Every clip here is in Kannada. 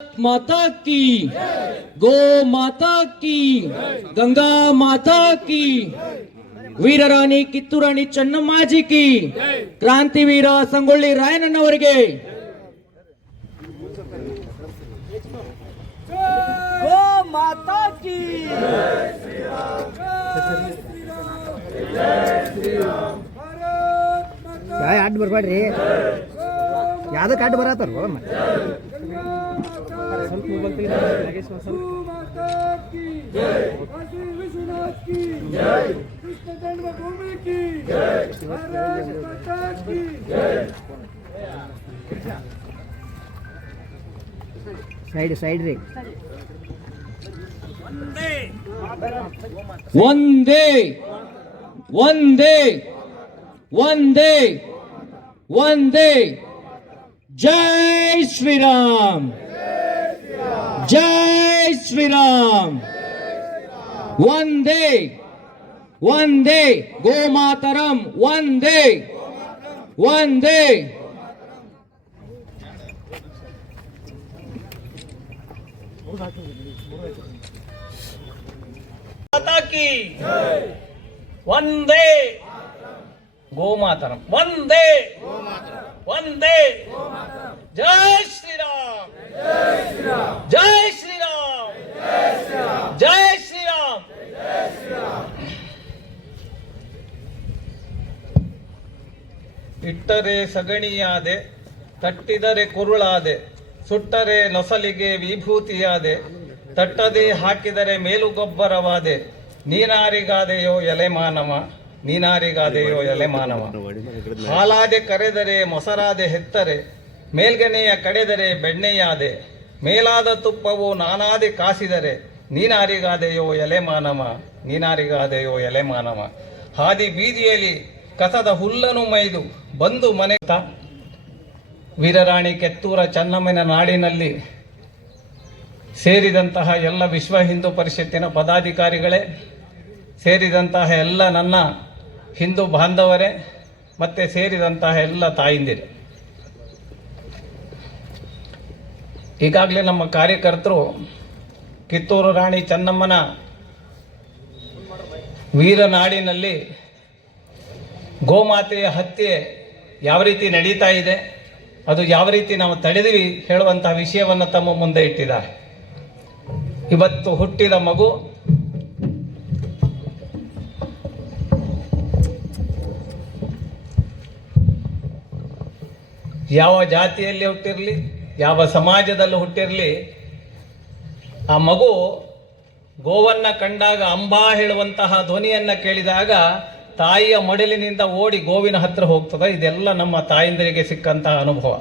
माता की, गो माता की, गंगा माता की, ವೀರರಾಣಿ ಕಿತ್ತೂರಾಣಿ ಚೆನ್ನಮ್ಮಾಜಿ ಕಿ, ಕ್ರಾಂತಿವೀರ ಸಂಗೊಳ್ಳಿ ರಾಯಣ್ಣನವರಿಗೆ, ಗೋ ಮಾತಾ ಕಿ, ಅಡ್ಡ ಬರ್ಬೇಡ್ರಿ, ಯಾವ್ದಕ್ಕೆ ಅಡ್ಡ ಬರತ್ತಾರ ಸೈಡ್ ರೀ. ಒಂದೇ ಒಂದೇ ಒಂದೇ ಒಂದೇ ಜೈ ಶ್ರೀರಾಮ್, ಜೈ ಶ್ರೀರಾಮ್. ಒಂದೇ ಒಂದೇ ಗೋಮಾತರಂ, ಒಂದೇ ಒಂದೇ. ಮಾತಾ ಕಿ ಒಂದೇ ಗೋಮಾತರಂ, ಒಂದೇ ಒಂದೇ. ಜೈ ಶ್ರೀರಾಮ್, ಜೈ ಶ್ರೀರಾಮ್, ಜೈ ಶ್ರೀರಾಮ್. ಇಟ್ಟರೆ ಸಗಣಿಯಾದೆ, ತಟ್ಟಿದರೆ ಕುರುಳಾದೆ, ಸುಟ್ಟರೆ ನೊಸಲಿಗೆ ವಿಭೂತಿಯಾದೆ, ತಟ್ಟದೆ ಹಾಕಿದರೆ ಮೇಲುಗೊಬ್ಬರವಾದೆ, ನೀನಾರಿಗಾದೆಯೋ ಎಲೆ ಮಾನವ, ನೀನಾರಿಗಾದೆಯೋ ಎಲೆ ಮಾನವ. ಹಾಲಾದೆ ಕರೆದರೆ ಮೊಸರಾದೆ ಹೆತ್ತರೆ, ಮೇಲ್ಗನೆಯ ಕಡೆದರೆ ಬೆಣ್ಣೆಯಾದೆ, ಮೇಲಾದ ತುಪ್ಪವು ನಾನಾದೆ ಕಾಸಿದರೆ, ನೀನಾರಿಗಾದೆಯೋ ಎಲೆ ಮಾನವ, ನೀನಾರಿಗಾದೆಯೋ ಎಲೆ ಮಾನವ. ಹಾದಿ ಬೀದಿಯಲ್ಲಿ ಕಸದ ಹುಲ್ಲನ್ನು ಮೈದು ಬಂದು ಮನೆ. ವೀರರಾಣಿ ಕಿತ್ತೂರ ಚೆನ್ನಮ್ಮನ ನಾಡಿನಲ್ಲಿ ಸೇರಿದಂತಹ ಎಲ್ಲ ವಿಶ್ವ ಹಿಂದೂ ಪರಿಷತ್ತಿನ ಪದಾಧಿಕಾರಿಗಳೇ, ಸೇರಿದಂತಹ ಎಲ್ಲ ನನ್ನ ಹಿಂದೂ ಬಾಂಧವರೇ, ಮತ್ತೆ ಸೇರಿದಂತಹ ಎಲ್ಲ ತಾಯಿಂದಿರೇ, ಈಗಾಗಲೇ ನಮ್ಮ ಕಾರ್ಯಕರ್ತರು ಕಿತ್ತೂರು ರಾಣಿ ಚೆನ್ನಮ್ಮನ ವೀರನಾಡಿನಲ್ಲಿ ಗೋಮಾತೆಯ ಹತ್ಯೆ ಯಾವ ರೀತಿ ನಡೀತಾ ಇದೆ, ಅದು ಯಾವ ರೀತಿ ನಾವು ತಡೆದಿವಿ ಹೇಳುವಂತಹ ವಿಷಯವನ್ನು ತಮ್ಮ ಮುಂದೆ ಇಟ್ಟಿದ್ದಾರೆ. ಇವತ್ತು ಹುಟ್ಟಿದ ಮಗು ಯಾವ ಜಾತಿಯಲ್ಲಿ ಹುಟ್ಟಿರಲಿ, ಯಾವ ಸಮಾಜದಲ್ಲಿ ಹುಟ್ಟಿರಲಿ, ಆ ಮಗು ಗೋವನ್ನ ಕಂಡಾಗ ಅಂಬಾ ಹೇಳುವಂತಹ ಧ್ವನಿಯನ್ನ ಕೇಳಿದಾಗ ತಾಯಿಯ ಮಡಿಲಿನಿಂದ ಓಡಿ ಗೋವಿನ ಹತ್ರ ಹೋಗ್ತದೆ. ಇದೆಲ್ಲ ನಮ್ಮ ತಾಯಿಂದರಿಗೆ ಸಿಕ್ಕಂತಹ ಅನುಭವ.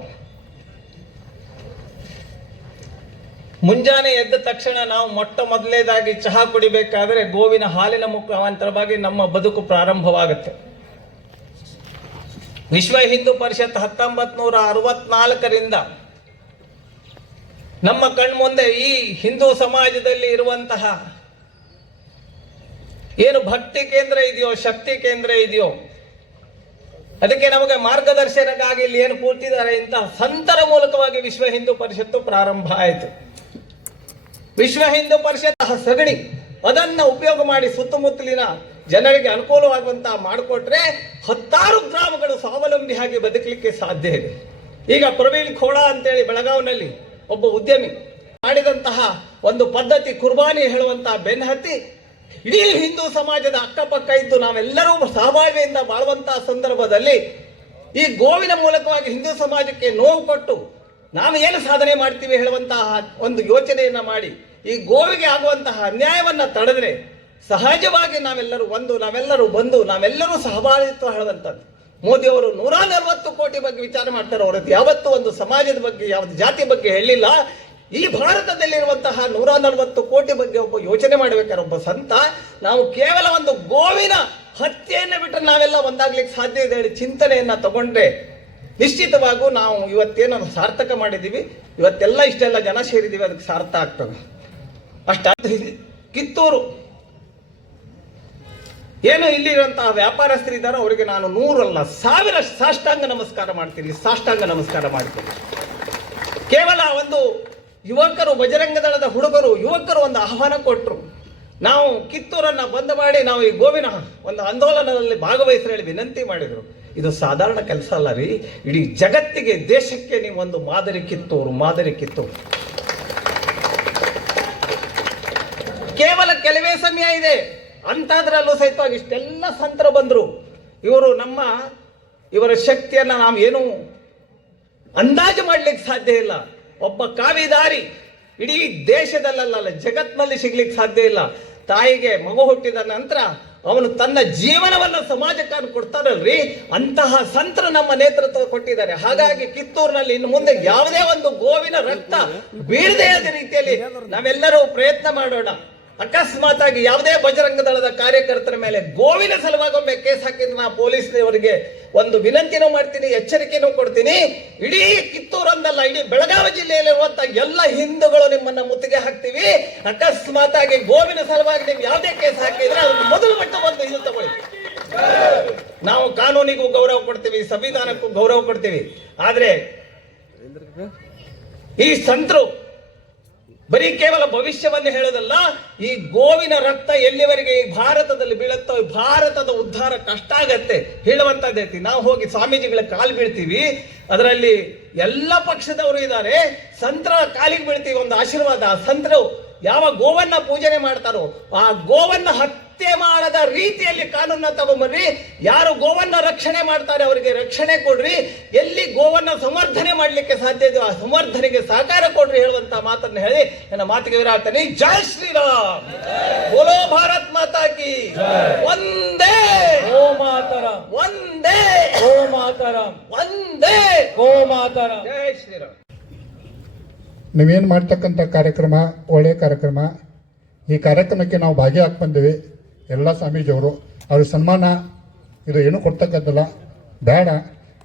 ಮುಂಜಾನೆ ಎದ್ದ ತಕ್ಷಣ ನಾವು ಮೊಟ್ಟ ಮೊದಲೇದಾಗಿ ಚಹಾ ಕುಡಿಬೇಕಾದ್ರೆ ಗೋವಿನ ಹಾಲಿನ ಮುಖಾಂತರವಾಗಿ ನಮ್ಮ ಬದುಕು ಪ್ರಾರಂಭವಾಗುತ್ತೆ. ವಿಶ್ವ ಹಿಂದೂ ಪರಿಷತ್ 1964ರಿಂದ ನಮ್ಮ ಕಣ್ಮುಂದೆ ಈ ಹಿಂದೂ ಸಮಾಜದಲ್ಲಿ ಇರುವಂತಹ ಏನು ಭಕ್ತಿ ಕೇಂದ್ರ ಇದೆಯೋ, ಶಕ್ತಿ ಕೇಂದ್ರ ಇದೆಯೋ, ಅದಕ್ಕೆ ನಮಗೆ ಮಾರ್ಗದರ್ಶನಕ್ಕಾಗಿ ಇಲ್ಲಿ ಏನು ಕೂತಿದ್ದಾರೆ ಇಂತಹ ಸಂತರ ಮೂಲಕವಾಗಿ ವಿಶ್ವ ಹಿಂದೂ ಪರಿಷತ್ತು ಪ್ರಾರಂಭ ಆಯಿತು. ವಿಶ್ವ ಹಿಂದೂ ಪರಿಷತ್ ಸಗಣಿ ಅದನ್ನ ಉಪಯೋಗ ಮಾಡಿ ಸುತ್ತಮುತ್ತಲಿನ ಜನರಿಗೆ ಅನುಕೂಲವಾಗುವಂತಹ ಮಾಡಿಕೊಟ್ರೆ 10 ಗ್ರಾಮಗಳು ಸ್ವಾವಲಂಬಿಯಾಗಿ ಬದುಕಲಿಕ್ಕೆ ಸಾಧ್ಯ ಇದೆ. ಈಗ ಪ್ರವೀಣ್ ಖೋಡಾ ಅಂತೇಳಿ ಬೆಳಗಾವಿನಲ್ಲಿ ಒಬ್ಬ ಉದ್ಯಮಿ ಮಾಡಿದಂತಹ ಒಂದು ಪದ್ಧತಿ, ಕುರ್ಬಾನಿ ಹೇಳುವಂತಹ ಬೆನ್ನಹತ್ತಿ ಇಡೀ ಹಿಂದೂ ಸಮಾಜದ ಅಕ್ಕಪಕ್ಕ ಇದ್ದು ನಾವೆಲ್ಲರೂ ಸಹಬಾಳ್ವೆಯಿಂದ ಬಾಳುವಂತಹ ಸಂದರ್ಭದಲ್ಲಿ ಈ ಗೋವಿನ ಮೂಲಕವಾಗಿ ಹಿಂದೂ ಸಮಾಜಕ್ಕೆ ನೋವು ಕೊಟ್ಟು ನಾವು ಏನು ಸಾಧನೆ ಮಾಡ್ತೀವಿ ಹೇಳುವಂತಹ ಒಂದು ಯೋಚನೆಯನ್ನ ಮಾಡಿ ಈ ಗೋವಿಗೆ ಆಗುವಂತಹ ಅನ್ಯಾಯವನ್ನ ತಡೆದ್ರೆ ಸಹಜವಾಗಿ ನಾವೆಲ್ಲರೂ ಒಂದು, ನಾವೆಲ್ಲರೂ ಬಂದು ನಾವೆಲ್ಲರೂ ಸಹಭಾಗಿತ್ವ ಹೇಳುವಂಥದ್ದು. ಮೋದಿಯವರು 140 ಕೋಟಿ ಬಗ್ಗೆ ವಿಚಾರ ಮಾಡ್ತಾರೆ ಹೊರತು ಯಾವತ್ತೂ ಒಂದು ಸಮಾಜದ ಬಗ್ಗೆ, ಯಾವ್ದು ಜಾತಿ ಬಗ್ಗೆ ಹೇಳಿಲ್ಲ. ಈ ಭಾರತದಲ್ಲಿರುವಂತಹ 140 ಕೋಟಿ ಬಗ್ಗೆ ಒಬ್ಬ ಯೋಚನೆ ಮಾಡಬೇಕಾದ್ರೆ ಒಬ್ಬ ಸಂತ, ನಾವು ಕೇವಲ ಒಂದು ಗೋವಿನ ಹತ್ಯೆಯನ್ನು ಬಿಟ್ಟರೆ ನಾವೆಲ್ಲ ಒಂದಾಗ್ಲಿಕ್ಕೆ ಸಾಧ್ಯ ಇದೆ ಹೇಳಿ ಚಿಂತನೆಯನ್ನ ತಗೊಂಡ್ರೆ ನಿಶ್ಚಿತವಾಗೂ ನಾವು ಇವತ್ತೇನು ಸಾರ್ಥಕ ಮಾಡಿದ್ದೀವಿ, ಇವತ್ತೆಲ್ಲ ಇಷ್ಟೆಲ್ಲ ಜನ ಸೇರಿದ್ದೀವಿ, ಅದಕ್ಕೆ ಸಾರ್ಥ ಆಗ್ತದೆ. ಕಿತ್ತೂರು ಏನು ಇಲ್ಲಿರುವಂತಹ ವ್ಯಾಪಾರಸ್ಥರಿದ್ದಾರೆ ಅವರಿಗೆ ನಾನು 100 ಅಲ್ಲ 1000 ಸಾಷ್ಟಾಂಗ ನಮಸ್ಕಾರ ಮಾಡ್ತೀನಿ, ಸಾಷ್ಟಾಂಗ ನಮಸ್ಕಾರ ಮಾಡ್ತೀನಿ. ಕೇವಲ ಒಂದು ಯುವಕರು, ಬಜರಂಗ ದಳದ ಹುಡುಗರು, ಯುವಕರು ಒಂದು ಆಹ್ವಾನ ಕೊಟ್ಟರು. ನಾವು ಕಿತ್ತೂರನ್ನ ಬಂದ್ ಮಾಡಿ ನಾವು ಈ ಗೋವಿನ ಒಂದು ಆಂದೋಲನದಲ್ಲಿ ಭಾಗವಹಿಸಿ ಹೇಳಿ ವಿನಂತಿ ಮಾಡಿದರು. ಇದು ಸಾಧಾರಣ ಕೆಲಸ ಅಲ್ಲ ರೀ, ಇಡೀ ಜಗತ್ತಿಗೆ, ದೇಶಕ್ಕೆ ನೀವು ಒಂದು ಮಾದರಿ ಕಿತ್ತೂರು, ಮಾದರಿ ಕಿತ್ತೂರು. ಕೇವಲ ಕೆಲವೇ ಸಮಯ ಇದೆ ಅಂತಾದ್ರಲ್ಲೂ ಸಹಿತವಾಗಿ ಇಷ್ಟೆಲ್ಲ ಸಂತರ ಬಂದರು. ಇವರ ಶಕ್ತಿಯನ್ನ ನಾವು ಏನು ಅಂದಾಜು ಮಾಡ್ಲಿಕ್ಕೆ ಸಾಧ್ಯ ಇಲ್ಲ. ಒಬ್ಬ ಕಾವಿದಾರಿ ಇಡೀ ದೇಶದಲ್ಲ, ಜಗತ್ನಲ್ಲಿ ಸಿಗ್ಲಿಕ್ಕೆ ಸಾಧ್ಯ ಇಲ್ಲ. ತಾಯಿಗೆ ಮಗು ಹುಟ್ಟಿದ ನಂತರ ಅವನು ತನ್ನ ಜೀವನವನ್ನು ಸಮಾಜಕ್ಕೆ ಕೊಡ್ತಾರಲ್ರಿ, ಅಂತಹ ಸಂತರು ನಮ್ಮ ನೇತೃತ್ವ ಕೊಟ್ಟಿದ್ದಾರೆ. ಹಾಗಾಗಿ ಕಿತ್ತೂರಿನಲ್ಲಿ ಇನ್ನು ಮುಂದೆ ಯಾವುದೇ ಒಂದು ಗೋವಿನ ರಕ್ತ ಬೀಳದೇ ಆದ ರೀತಿಯಲ್ಲಿ ನಾವೆಲ್ಲರೂ ಪ್ರಯತ್ನ ಮಾಡೋಣ. ಅಕಸ್ಮಾತ್ ಆಗಿ ಯಾವುದೇ ಬಜರಂಗ ದಳದ ಕಾರ್ಯಕರ್ತರ ಮೇಲೆ ಗೋವಿನ ಸಲುವಾಗಿ ಒಮ್ಮೆ ಕೇಸ್ ಹಾಕಿದ್ರೆ ನಾ ಪೊಲೀಸ್ನವರಿಗೆ ಒಂದು ವಿನಂತಿನೂ ಮಾಡ್ತೀನಿ, ಎಚ್ಚರಿಕೆನೂ ಕೊಡ್ತೀನಿ. ಇಡೀ ಕಿತ್ತೂರೊಂದಲ್ಲ, ಇಡೀ ಬೆಳಗಾವಿ ಜಿಲ್ಲೆಯಲ್ಲಿರುವಂತಹ ಎಲ್ಲ ಹಿಂದೂಗಳು ನಿಮ್ಮನ್ನ ಮುತ್ತಿಗೆ ಹಾಕ್ತೀವಿ. ಅಕಸ್ಮಾತ್ ಆಗಿ ಗೋವಿನ ಸಲುವಾಗಿ ನೀವು ಯಾವುದೇ ಕೇಸ್ ಹಾಕಿದ್ರೆ ಅದನ್ನು ಮೊದಲು ಮಟ್ಟ ಬಂದು ಇದು ತಗೊಳ್ಳಿ. ನಾವು ಕಾನೂನಿಗೂ ಗೌರವ ಕೊಡ್ತೀವಿ, ಸಂವಿಧಾನಕ್ಕೂ ಗೌರವ ಕೊಡ್ತೀವಿ. ಆದ್ರೆ ಈ ಸಂತರು ಬರೀ ಕೇವಲ ಭವಿಷ್ಯವನ್ನು ಹೇಳೋದಲ್ಲ, ಈ ಗೋವಿನ ರಕ್ತ ಎಲ್ಲಿವರೆಗೆ ಈ ಭಾರತದಲ್ಲಿ ಬೀಳುತ್ತೋ ಭಾರತದ ಉದ್ಧಾರ ಕಷ್ಟ ಆಗತ್ತೆ ಹೇಳುವಂತದ್ದೈತಿ. ನಾವು ಹೋಗಿ ಸ್ವಾಮೀಜಿಗಳ ಕಾಲು ಬೀಳ್ತೀವಿ, ಅದರಲ್ಲಿ ಎಲ್ಲ ಪಕ್ಷದವರು ಇದ್ದಾರೆ, ಸಂತರ ಕಾಲಿಗೆ ಬೀಳ್ತೀವಿ, ಒಂದು ಆಶೀರ್ವಾದ. ಸಂತರು ಯಾವ ಗೋವನ್ನ ಪೂಜನೆ ಮಾಡ್ತಾರೋ ಆ ಗೋವನ್ನ ಹತ್ಯೆ ಮಾಡದ ರೀತಿಯಲ್ಲಿ ಕಾನೂನನ್ನ ತಗೊಂಬರ್ರಿ. ಯಾರು ಗೋವನ್ನ ರಕ್ಷಣೆ ಮಾಡ್ತಾರೆ ಅವರಿಗೆ ರಕ್ಷಣೆ ಕೊಡ್ರಿ. ಎಲ್ಲಿ ಗೋವನ್ನ ಸಂವರ್ಧನೆ ಮಾಡ್ಲಿಕ್ಕೆ ಸಾಧ್ಯ ಇದೆಯೋ ಆ ಸಂವರ್ಧನೆಗೆ ಸಹಕಾರ ಕೊಡ್ರಿ ಹೇಳುವಂತ ಮಾತನ್ನು ಹೇಳಿ ನನ್ನ ಮಾತಿಗೆ ವಿರಾಡ್ತೇನೆ. ಜೈ ಶ್ರೀರಾಮ್, ಬೋಲೋ ಭಾರತ್ ಮಾತಾ ಕಿ ಒಂದೇ, ಗೋ ಮಾತರ, ಒಂದೇ ಗೋ ಮಾತರ, ಒಂದೇ ಗೋ ಮಾತರ. ಜೈ ಶ್ರೀರಾಮ್. ನೀವೇನು ಮಾಡ್ತಕ್ಕಂಥ ಕಾರ್ಯಕ್ರಮ ಒಳ್ಳೆಯ ಕಾರ್ಯಕ್ರಮ. ಈ ಕಾರ್ಯಕ್ರಮಕ್ಕೆ ನಾವು ಭಾಗಿಯಾಗಿ ಬಂದಿವಿ. ಎಲ್ಲ ಸ್ವಾಮೀಜಿಯವರು ಅವ್ರಿಗೆ ಸನ್ಮಾನ ಇದು ಏನೂ ಕೊಡ್ತಕ್ಕಂಥಲ್ಲ, ಬೇಡ.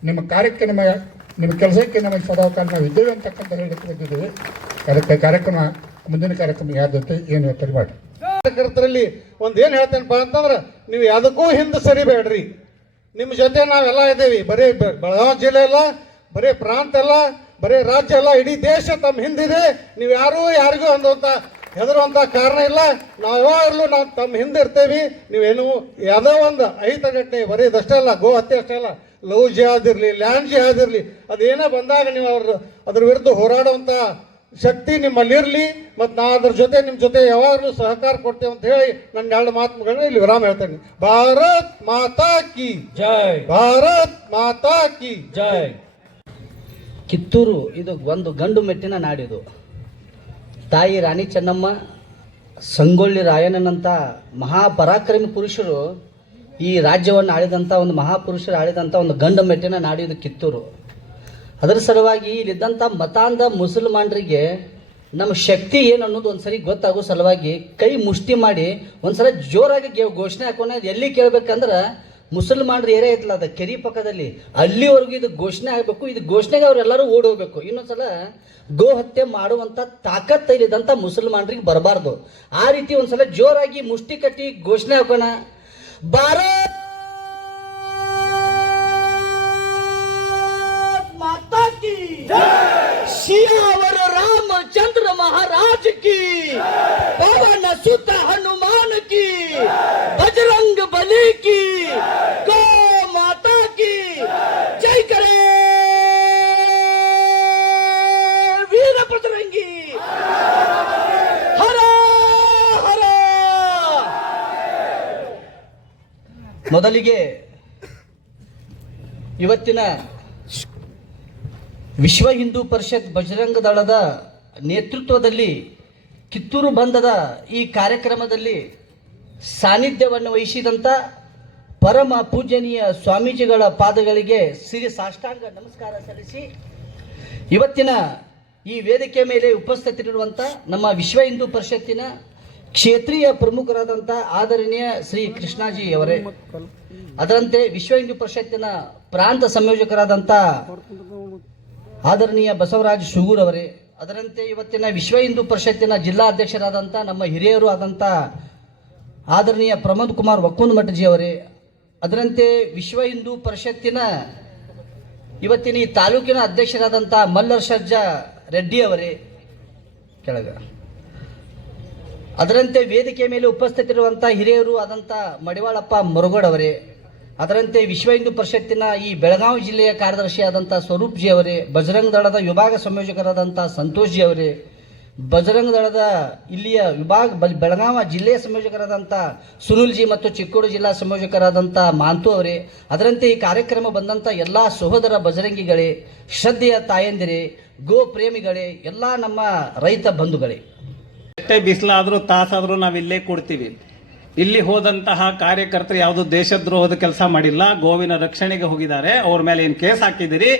ನಿಮ್ಮ ಕಾರ್ಯಕ್ಕೆ ನಿಮ್ಮ ಕೆಲಸಕ್ಕೆ ನಮಗೆ ಸದಾಕಾಲ ನಾವು ಇದ್ದೇವೆ ಅಂತಕ್ಕಂಥ ಹೇಳಕ್ಕೆ ಬಂದಿದ್ದೀವಿ. ಅದಕ್ಕೆ ಕಾರ್ಯಕ್ರಮ ಮುಂದಿನ ಕಾರ್ಯಕ್ರಮ ಯಾವ್ದೈತೆ ಏನು ಹೇಳ್ತಾರೆ ಮಾಡಿ. ಕಾರ್ಯಕರ್ತರಲ್ಲಿ ಒಂದು ಏನು ಹೇಳ್ತೇನಪ್ಪ ಅಂತಂದ್ರೆ, ನೀವು ಯಾವುದಕ್ಕೂ ಹಿಂದೆ ಸರಿಬೇಡ್ರಿ. ನಿಮ್ಮ ಜೊತೆ ನಾವೆಲ್ಲ ಇದ್ದೇವೆ. ಬರೀ ಬೆಳಗಾವಿ ಜಿಲ್ಲೆ ಅಲ್ಲ, ಬರೀ ಪ್ರಾಂತ ಅಲ್ಲ, ಬರೀ ರಾಜ್ಯ ಅಲ್ಲ, ಇಡೀ ದೇಶ ತಮ್ಮ ಹಿಂದಿದೆ. ನೀವು ಯಾರಿಗೂ ಅಂದಂತ ಹೆದರುವಂತ ಕಾರಣ ಇಲ್ಲ. ನಾವು ಯಾವಾಗಲೂ ನಾವು ತಮ್ಮ ಹಿಂದೆ ಇರ್ತೇವೆ. ನೀವೇನು ಯಾವುದೋ ಒಂದು ಅಹಿತಘಟನೆ ಬರೀ ಇದಷ್ಟೇ ಅಲ್ಲ, ಗೋ ಹತ್ಯೆ ಅಷ್ಟೇ ಅಲ್ಲ, ಲವ್ ಜಿಹಾದ್ ಇರಲಿ, ಲ್ಯಾಂಡ್ ಜಿಹಾದ್ ಇರಲಿ, ಅದೇನೇ ಬಂದಾಗ ನೀವು ಅದ್ರ ವಿರುದ್ಧ ಹೋರಾಡುವಂಥ ಶಕ್ತಿ ನಿಮ್ಮಲ್ಲಿರಲಿ. ಮತ್ತು ನಾವು ಅದ್ರ ಜೊತೆ ನಿಮ್ಮ ಜೊತೆ ಯಾವಾಗಲೂ ಸಹಕಾರ ಕೊಡ್ತೇವೆ ಅಂತ ಹೇಳಿ ನನ್ನ ಎರಡು ಮಾತುಗಳನ್ನ ಇಲ್ಲಿ ವಿರಾಮ ಹೇಳ್ತೇನೆ. ಭಾರತ್ ಮಾತಾ ಕಿ ಜೈ, ಭಾರತ್ ಮಾತಾ ಕಿ ಜೈ. ಕಿತ್ತೂರು ಇದು ಒಂದು ಗಂಡು ಮೆಟ್ಟಿನ ನಾಡಿದು. ತಾಯಿ ರಾಣಿ ಚೆನ್ನಮ್ಮ, ಸಂಗೊಳ್ಳಿ ರಾಯಣ್ಣನಂಥ ಮಹಾಪರಾಕ್ರಮಿ ಪುರುಷರು ಈ ರಾಜ್ಯವನ್ನು ಆಳಿದಂಥ ಒಂದು ಮಹಾಪುರುಷರು ಆಳಿದಂಥ ಒಂದು ಗಂಡು ಮೆಟ್ಟಿನ ನಾಡಿದು ಕಿತ್ತೂರು. ಅದರ ಸಲುವಾಗಿ ಇಲ್ಲಿದ್ದಂಥ ಮತಾಂಧ ಮುಸಲ್ಮಾನರಿಗೆ ನಮ್ಮ ಶಕ್ತಿ ಏನು ಅನ್ನೋದು ಒಂದ್ಸರಿ ಗೊತ್ತಾಗೋ ಸಲುವಾಗಿ ಕೈ ಮುಷ್ಟಿ ಮಾಡಿ ಒಂದ್ಸಲ ಜೋರಾಗಿ ಘೋಷಣೆ ಹಾಕೋಣ. ಎಲ್ಲಿ ಕೇಳ್ಬೇಕಂದ್ರೆ ಮುಸಲ್ಮಾನರು ಏರಿಯಾ ಐತಲ್ಲ, ಅದು ಕೆರಿ ಪಕ್ಕದಲ್ಲಿ, ಅಲ್ಲಿವರೆಗೂ ಇದು ಘೋಷಣೆ ಆಗಬೇಕು. ಇದು ಘೋಷಣೆಗೆ ಅವರೆಲ್ಲರೂ ಓಡಿ ಹೋಗ್ಬೇಕು. ಇನ್ನೊಂದ್ಸಲ ಗೋ ಹತ್ಯೆ ಮಾಡುವಂಥ ತಾಕತ್ ಇಲ್ಲಿದ್ದಂಥ ಮುಸಲ್ಮಾನರಿಗೆ ಬರಬಾರ್ದು. ಆ ರೀತಿ ಒಂದ್ಸಲ ಜೋರಾಗಿ ಮುಷ್ಟಿ ಕಟ್ಟಿ ಘೋಷಣೆ ಹಾಕೋಣ. ಭಾರತ್ ಮಾತಾ ಕಿ ಸಿಯಾವರ ರಾಮಚಂದ್ರ ಮಹಾರಾಜ ಕಿ, ಪವನ ಸುತ ಹನುಮಾನ್ ಕಿ, ಬಜರಂಗ ಬಲಿ ಕಿ, ಗೋ ಮಾತಾ ಕಿ ಜೈ. ಕರೆ ವೀರ ಬಜರಂಗಿ, ಹರ ಹರ. ಮೊದಲಿಗೆ ಇವತ್ತಿನ ವಿಶ್ವ ಹಿಂದೂ ಪರಿಷತ್ ಬಜರಂಗ ದಳದ ನೇತೃತ್ವದಲ್ಲಿ ಕಿತ್ತೂರು ಬಂಧದ ಈ ಕಾರ್ಯಕ್ರಮದಲ್ಲಿ ಸಾನ್ನಿಧ್ಯವನ್ನು ವಹಿಸಿದಂಥ ಪರಮ ಪೂಜನೀಯ ಸ್ವಾಮೀಜಿಗಳ ಪಾದಗಳಿಗೆ ಸಿರಿ ಸಾಷ್ಟಾಂಗ ನಮಸ್ಕಾರ ಸಲ್ಲಿಸಿ, ಇವತ್ತಿನ ಈ ವೇದಿಕೆ ಮೇಲೆ ಉಪಸ್ಥಿತರಿರುವಂಥ ನಮ್ಮ ವಿಶ್ವ ಹಿಂದೂ ಪರಿಷತ್ತಿನ ಕ್ಷೇತ್ರೀಯ ಪ್ರಮುಖರಾದಂಥ ಆದರಣೀಯ ಶ್ರೀ ಕೃಷ್ಣಾಜಿ ಅವರೇ, ಅದರಂತೆ ವಿಶ್ವ ಹಿಂದೂ ಪರಿಷತ್ತಿನ ಪ್ರಾಂತ ಸಂಯೋಜಕರಾದಂಥ ಆದರಣೀಯ ಬಸವರಾಜ್ ಶುಗೂರ್ ಅವರೇ, ಅದರಂತೆ ಇವತ್ತಿನ ವಿಶ್ವ ಹಿಂದೂ ಪರಿಷತ್ತಿನ ಜಿಲ್ಲಾ ಅಧ್ಯಕ್ಷರಾದಂಥ ನಮ್ಮ ಹಿರಿಯರು ಆದಂಥ ಆದರಣೀಯ ಪ್ರಮೋದ್ ಕುಮಾರ್ ವಕ್ಕುಂದ್ ಮಠಜಿ ಅವರೇ, ಅದರಂತೆ ವಿಶ್ವ ಹಿಂದೂ ಪರಿಷತ್ತಿನ ಇವತ್ತಿನ ಈ ತಾಲೂಕಿನ ಅಧ್ಯಕ್ಷರಾದಂಥ ಮಲ್ಲರ್ ಸಜ್ಜಾ ರೆಡ್ಡಿ ಅವರೇ, ಕೆಳಗೆ. ಅದರಂತೆ ವೇದಿಕೆ ಮೇಲೆ ಉಪಸ್ಥಿತರಿರುವಂಥ ಹಿರಿಯರು ಆದಂಥ ಮಡಿವಾಳಪ್ಪ ಮುರುಗೋಡ್ ಅವರೇ, ಅದರಂತೆ ವಿಶ್ವ ಹಿಂದೂ ಪರಿಷತ್ತಿನ ಈ ಬೆಳಗಾವಿ ಜಿಲ್ಲೆಯ ಕಾರ್ಯದರ್ಶಿ ಆದಂಥ ಸ್ವರೂಪ್ ಜಿ ಅವರೇ, ಬಜರಂಗ ದಳದ ವಿಭಾಗ ಸಂಯೋಜಕರಾದಂಥ ಸಂತೋಷ್ ಜಿ ಅವರೇ, ಬಜರಂಗ ದಳದ ಇಲ್ಲಿಯ ಬೆಳಗಾವಿ ಜಿಲ್ಲೆಯ ಸಂಯೋಜಕರಾದಂಥ ಸುನಿಲ್ ಜಿ ಮತ್ತು ಚಿಕ್ಕೋಡಿ ಜಿಲ್ಲಾ ಸಂಯೋಜಕರಾದಂಥ ಮಾಂತು ಅವರೇ, ಅದರಂತೆ ಈ ಕಾರ್ಯಕ್ರಮ ಬಂದಂಥ ಎಲ್ಲ ಸಹೋದರ ಬಜರಂಗಿಗಳೇ, ಶ್ರದ್ಧೆಯ ತಾಯಂದಿರೇ, ಗೋ ಪ್ರೇಮಿಗಳೇ, ಎಲ್ಲ ನಮ್ಮ ರೈತ ಬಂಧುಗಳೇ, ಎಷ್ಟೇ ಬಿಸಿಲಾದ್ರೂ ತಾಸಾದ್ರೂ ನಾವು ಇಲ್ಲೇ ಕೊಡ್ತೀವಿ. ಇಲ್ಲಿ ಹೋದಂತಹ ಕಾರ್ಯಕರ್ತರು ಯಾವುದು ದೇಶದ್ರೋಹದ ಕೆಲಸ ಮಾಡಿಲ್ಲ, ಗೋವಿನ ರಕ್ಷಣೆಗೆ ಹೋಗಿದ್ದಾರೆ. ಅವ್ರ ಮೇಲೆ ಏನು ಕೇಸ್ ಹಾಕಿದಿರಿ,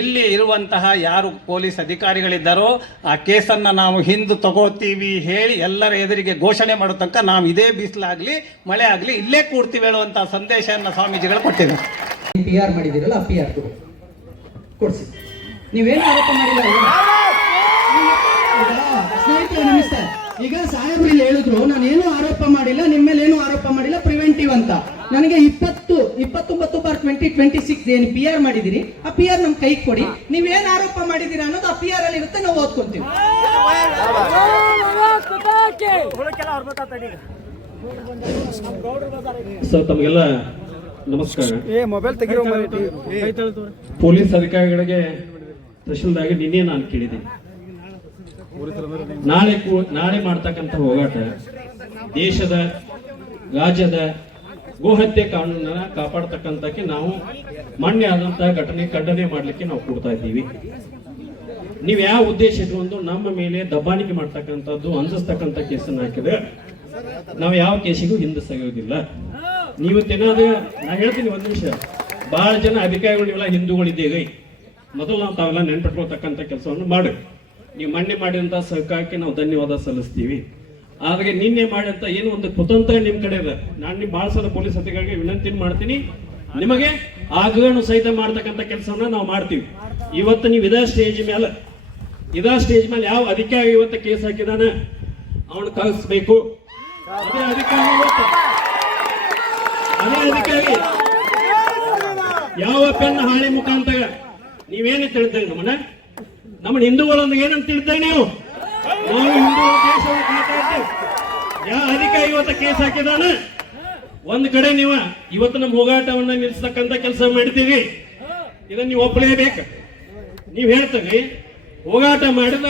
ಇಲ್ಲಿ ಇರುವಂತಹ ಯಾರು ಪೊಲೀಸ್ ಅಧಿಕಾರಿಗಳಿದ್ದಾರೋ ಆ ಕೇಸನ್ನ ನಾವು ಹಿಂದೆ ತಗೋತೀವಿ ಹೇಳಿ ಎಲ್ಲರ ಎದುರಿಗೆ ಘೋಷಣೆ ಮಾಡೋ ತನಕ ನಾವು ಇದೇ ಬಿಸಿಲಾಗ್ಲಿ ಮಳೆ ಆಗ್ಲಿ ಇಲ್ಲೇ ಕೂಡ್ತೀವಿ ಹೇಳುವಂತಹ ಸಂದೇಶವನ್ನು ಸ್ವಾಮೀಜಿಗಳು ಕೊಟ್ಟಿದ್ದಾರೆ. PR ಮಾಡಿದಿರಲ್ಲ, ಆ PR ಕೊಡ್ಸಿ. ನೀವೇನು ಆರೋಪ ಮಾಡಿಲ್ಲ ಸ್ನೇಹಿತರೆ, ನಮಸ್ತೆ. ಈಗ ಸಾಹೇಬ್ರು ಇಲ್ಲಿ ಹೇಳಿದ್ರು ನಾನೇನು ಆರೋಪ ಮಾಡಿಲ್ಲ, ನಿಮ್ಮ ಮೇಲೆ ಏನು ಆರೋಪ ಮಾಡಿಲ್ಲ, ಪ್ರಿವೆಂಟಿವ್ ಅಂತ. ನನಗೆ 29/2026 ಏನು PR ಮಾಡಿದಿರಿ, ಆ PR ನಮ್ ಕೈ ಕೊಡಿ. ನೀವೇನ್ ಆರೋಪ ಮಾಡಿದಿರಾ ಅನ್ನೋದು ಆ PR ಅಲ್ಲಿ ಇರುತ್ತೆ, ನಾವು ಓದ್ಕೊಂತೀವಿ. ಸರ್, ತಮಗೆಲ್ಲ ನಮಸ್ಕಾರ. ಪೊಲೀಸ್ ಅಧಿಕಾರಿಗಳಿಗೆ ತಹಶೀಲ್ದಾರ್ಗೆ ನಿನ್ನೆ ನಾನು ಕೇಳಿದ್ದೀನಿ, ನಾಳೆ ಮಾಡ್ತಕ್ಕಂಥ ಹೋರಾಟ ದೇಶದ ರಾಜ್ಯದ ಗೋಹತ್ಯೆ ಕಾನೂನನ್ನ ಕಾಪಾಡ್ತಕ್ಕಂಥಕ್ಕೆ ನಾವು ಮಾನ್ಯ ಆದಂತಹ ಘಟನೆ ಖಂಡನೆ ಮಾಡ್ಲಿಕ್ಕೆ ನಾವು ಕೊಡ್ತಾ ಇದ್ದೀವಿ. ನೀವು ಯಾವ ಉದ್ದೇಶ ಇಟ್ಕೊಂಡು ನಮ್ಮ ಮೇಲೆ ದಬ್ಬಾಣಿಕೆ ಮಾಡ್ತಕ್ಕಂಥದ್ದು ಅಂಜಿಸ್ತಕ್ಕಂಥ ಕೇಸನ್ನು ಹಾಕಿದ್ರೆ ನಾವು ಯಾವ ಕೇಸಿಗೂ ಹಿಂದೆ ಸರಿಯೋದಿಲ್ಲ. ನೀವತ್ತೇನಾದ್ರೂ ನಾ ಹೇಳ್ತೀನಿ ಒಂದ್ ನಿಮಿಷ, ಬಹಳ ಜನ ಅಧಿಕಾರಿಗಳು ನೀವೆಲ್ಲ ಹಿಂದೂಗಳಿದ್ದೇವೆ, ಮೊದಲು ನಾವು ತಾವೆಲ್ಲ ನೆನ್ಪಿಟ್ಕೊಳ್ತಕ್ಕಂಥ ಕೆಲಸವನ್ನು ಮಾಡಿ. ನೀವು ಮೊನ್ನೆ ಮಾಡಿದಂತ ಸಹಕಾರಕ್ಕೆ ನಾವು ಧನ್ಯವಾದ ಸಲ್ಲಿಸ್ತೀವಿ. ಆದ್ರೆ ನಿನ್ನೆ ಮಾಡಿದಂತ ಏನು ಒಂದು ಕುತಂತ್ರ ನಿಮ್ ಕಡೆ ಇದೆ. ನಾನು ನಿಮ್ ಬಹಳ ಸಲ ಪೊಲೀಸ್ ಅಧಿಕಾರಿಗೆ ವಿನಂತಿ ಮಾಡ್ತೀನಿ, ನಿಮಗೆ ಆಗ್ರಹನು ಸಹಿತ ಮಾಡ್ತಕ್ಕಂಥ ಕೆಲಸವನ್ನ ನಾವು ಮಾಡ್ತೀವಿ. ಇವತ್ತು ನೀವು ಇದೇ ಸ್ಟೇಜ್ ಮೇಲೆ ಯಾವ ಅಧಿಕಾರಿ ಇವತ್ತು ಕೇಸ್ ಹಾಕಿದಾನ ಅವನು ಕಳಿಸ್ಬೇಕು. ಅದೇ ಅಧಿಕಾರಿ ಯಾವ ಪೆನ್ ಹಾಳಿ ಮುಖಾಂತರ ನೀವೇನು ತಿಳಿದ್ರಿ ನಮ್ಮ ಹಿಂದೂಗಳೊಂದಿಗೆ ಏನಂತ ತಿಳಿದ್ರಿ ನೀವು? ನಾವು ಹಿಂದೂ ದೇಶವನ್ನು ಕಾಪಾಡ್ತೇವೆ. ಯಾವ ಅಧಿಕಾರಿ ಇವತ್ತು ಕೇಸ್ ಹಾಕಿದಾನ ಒಂದ್ ಕಡೆ ನೀವು ಇವತ್ತು ನಮ್ಮ ಹೋರಾಟವನ್ನ ನಿಲ್ಲಿಸ್ತಕ್ಕಂಥ ಕೆಲಸ ಮಾಡ್ತೀವಿ. ಇದನ್ನ ನೀವು ಒಪ್ಪಲೇಬೇಕು. ನೀವ್ ಹೇಳ್ತೀವಿ ಹೋರಾಟ ಮಾಡಿದ